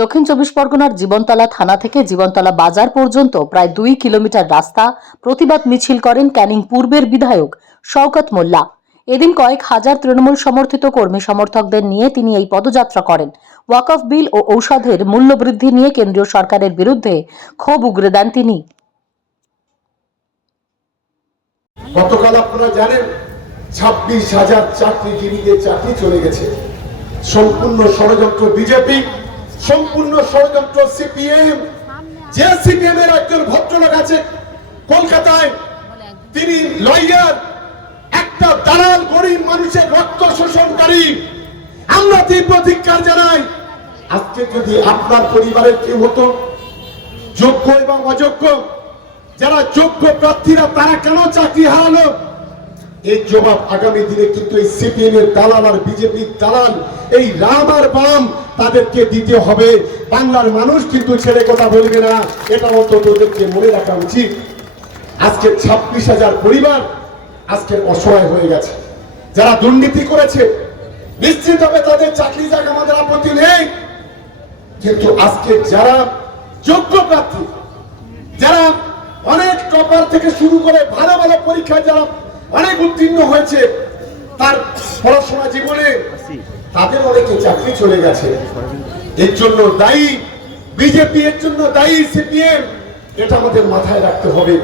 দক্ষিণ চব্বিশ পরগনার জীবনতলা থানা থেকে জীবনতলা বাজার পর্যন্ত প্রায় 2 কিলোমিটার রাস্তা প্রতিবাদ মিছিল করেন ক্যানিং পূর্বের বিধায়ক শওকত মোল্লা। এদিন কয়েক হাজার তৃণমূল সমর্থিত কর্মী সমর্থকদের নিয়ে তিনি এই পদযাত্রা করেন। ওয়াকফ বিল ও ঔষধের মূল্য বৃদ্ধি নিয়ে কেন্দ্রীয় সরকারের বিরুদ্ধে ক্ষোভ উগরে দেন তিনি। গতকাল আপনারা জানেন 26,000 চাকরিজীবীদের চাকরি চলে গেছে। সম্পূর্ণ ষড়যন্ত্র বিজেপি, সম্পূর্ণ ষড়যন্ত্র সিপিএম। যে সিপিএম এর একজন ভদ্রলোক আছে কলকাতায়, তিনি লয়ার, একটা দালাল, গরিব মানুষের রক্ত শোষণকারী। আমরা তীব্র ধিক্কার জানাই। আজকে যদি আপনার পরিবারের কেউ হতো যোগ্য এবং অযোগ্য, যারা যোগ্য প্রার্থীরা তারা কেন চাকরি হারালো, এই জবাব আগামী দিনে কিন্তু এই সিপিএম এর দালাল আর বিজেপির দালাল, এই রাম আর বাম, তাদেরকে দিতে হবে। বাংলার মানুষ কিন্তু ছেড়ে কথা বলবে না, এটা অন্তত ওদেরকে মনে রাখা উচিত। আজকে 26,000 পরিবার আজকে অসহায় হয়ে গেছে। যারা দুর্নীতি করেছে নিশ্চিতভাবে তাদের চাকরি যাক, আমাদের আপত্তি নেই, কিন্তু আজকে যারা যোগ্য প্রার্থী, যারা অনেক টপার থেকে শুরু করে ভালো ভালো পরীক্ষায় যারা অনেক উত্তীর্ণ হয়েছে, তার পড়াশোনা জীবনে তাদের অনেকে চাকরি চলে গেছে। এর জন্য দায়ী বিজেপি, এর জন্য দায়ী সিপিএম, এটা আমাদের মাথায় রাখতে হবে।